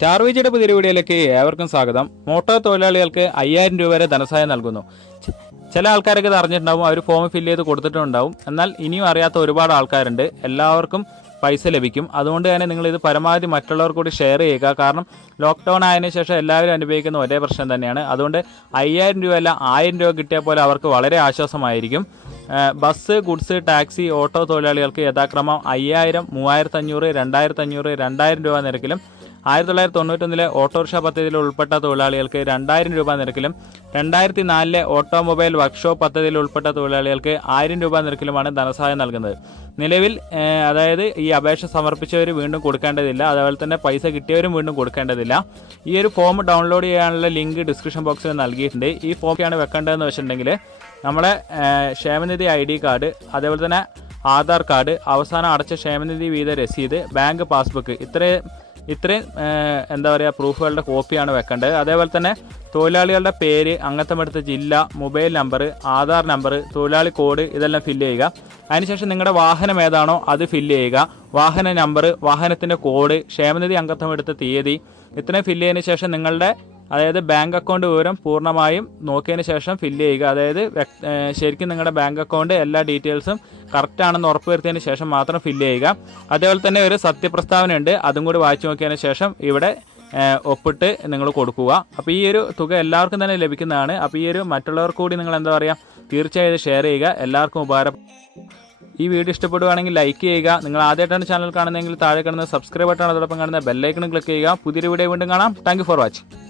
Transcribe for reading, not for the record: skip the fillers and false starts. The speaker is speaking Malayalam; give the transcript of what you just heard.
സ്റ്റാർ വിജിയുടെ പുതിയ വീഡിയോയിലേക്ക് ഏവർക്കും സ്വാഗതം. മോട്ടോർ തൊഴിലാളികൾക്ക് 5000 രൂപ വരെ ധനസഹായം നൽകുന്നു. ചില ആൾക്കാരൊക്കെ ഇത് അറിഞ്ഞിട്ടുണ്ടാവും, അവർ ഫോം ഫില്ല് ചെയ്ത് കൊടുത്തിട്ടുണ്ടാവും. എന്നാൽ ഇനിയും അറിയാത്ത ഒരുപാട് ആൾക്കാരുണ്ട്. എല്ലാവർക്കും പൈസ ലഭിക്കും. അതുകൊണ്ട് തന്നെ നിങ്ങൾ ഇത് പരമാവധി മറ്റുള്ളവർ കൂടി ഷെയർ ചെയ്യുക. കാരണം ലോക്ക്ഡൗൺ ആയതിനു ശേഷം എല്ലാവരും അനുഭവിക്കുന്ന ഒരേ പ്രശ്നം തന്നെയാണ്. അതുകൊണ്ട് 5000 രൂപ അല്ല 1000 രൂപ കിട്ടിയാൽ പോലെ അവർക്ക് വളരെ ആശ്വാസമായിരിക്കും. ബസ്, ഗുഡ്സ്, ടാക്സി, ഓട്ടോ തൊഴിലാളികൾക്ക് യഥാക്രമം 5000, 3500, 2500, 2000 രൂപ നിരക്കിലും 1991 ഓട്ടോറിക്ഷ പദ്ധതിയിൽ ഉൾപ്പെട്ട തൊഴിലാളികൾക്ക് 2000 രൂപ നിരക്കിലും 2004 ഓട്ടോമൊബൈൽ വർക്ക്ഷോപ്പ് പദ്ധതിയിൽ ഉൾപ്പെട്ട തൊഴിലാളികൾക്ക് 1000 രൂപ നിരക്കിലുമാണ് ധനസഹായം നൽകുന്നത്. നിലവിൽ അതായത് ഈ അപേക്ഷ സമർപ്പിച്ചവർ വീണ്ടും കൊടുക്കേണ്ടതില്ല, അതുപോലെ തന്നെ പൈസ കിട്ടിയവരും വീണ്ടും കൊടുക്കേണ്ടതില്ല. ഈ ഒരു ഫോം ഡൗൺലോഡ് ചെയ്യാനുള്ള ലിങ്ക് ഡിസ്ക്രിപ്ഷൻ ബോക്സിൽ നൽകിയിട്ടുണ്ട്. ഈ ഫോമൊക്കെയാണ് വെക്കേണ്ടതെന്ന് വെച്ചിട്ടുണ്ടെങ്കിൽ നമ്മുടെ ക്ഷേമനിധി ID കാർഡ്, അതേപോലെ തന്നെ ആധാർ കാർഡ്, അവസാനം അടച്ച ക്ഷേമനിധി വീത രസീത്, ബാങ്ക് പാസ്ബുക്ക്, ഇത്രയും എന്താ പറയുക പ്രൂഫുകളുടെ കോപ്പിയാണ് വെക്കേണ്ടത്. അതേപോലെ തന്നെ തൊഴിലാളികളുടെ പേര്, അംഗത്വമെടുത്ത ജില്ല, മൊബൈൽ നമ്പർ, ആധാർ നമ്പർ, തൊഴിലാളി കോഡ് ഇതെല്ലാം ഫില്ല് ചെയ്യുക. അതിനുശേഷം നിങ്ങളുടെ വാഹനം ഏതാണോ അത് ഫില്ല് ചെയ്യുക. വാഹന നമ്പർ, വാഹനത്തിൻ്റെ കോഡ്, ക്ഷേമനിധി അംഗത്വമെടുത്ത തീയതി ഇത്രയും ഫില്ല് ചെയ്തതിന് ശേഷം നിങ്ങളുടെ അതായത് ബാങ്ക് അക്കൗണ്ട് വിവരം പൂർണ്ണമായും നോക്കിയതിന് ശേഷം ഫില്ല് ചെയ്യുക. അതായത് ശരിക്കും നിങ്ങളുടെ ബാങ്ക് അക്കൗണ്ട് എല്ലാ ഡീറ്റെയിൽസും കറക്റ്റ് ആണെന്ന് ഉറപ്പുവരുത്തിയതിന് ശേഷം മാത്രം ഫില്ല് ചെയ്യുക. അതേപോലെ തന്നെ ഒരു സത്യപ്രസ്താവന ഉണ്ട്, അതും കൂടി വായിച്ചു നോക്കിയതിന് ശേഷം ഇവിടെ ഒപ്പിട്ട് നിങ്ങൾ കൊടുക്കുക. അപ്പോൾ ഈ ഒരു തുക എല്ലാവർക്കും തന്നെ ലഭിക്കുന്നതാണ്. അപ്പോൾ ഈ ഒരു മറ്റുള്ളവർക്ക് കൂടി നിങ്ങൾ എന്താ പറയുക തീർച്ചയായും ഷെയർ ചെയ്യുക, എല്ലാവർക്കും ഉപകാരം. ഈ വീഡിയോ ഇഷ്ടപ്പെടുകയാണെങ്കിൽ ലൈക്ക് ചെയ്യുക. നിങ്ങൾ ആദ്യമായിട്ടാണ് ചാനൽ കാണുന്നതെങ്കിൽ താഴെ കാണുന്ന സബ്സ്ക്രൈബ് ബട്ടൺ, അതോടൊപ്പം കാണുന്ന ബെല്ലൈക്കൺ ക്ലിക്ക് ചെയ്യുക. പുതിയൊരു വീഡിയോ വീണ്ടും കാണാം. Thank you for watching.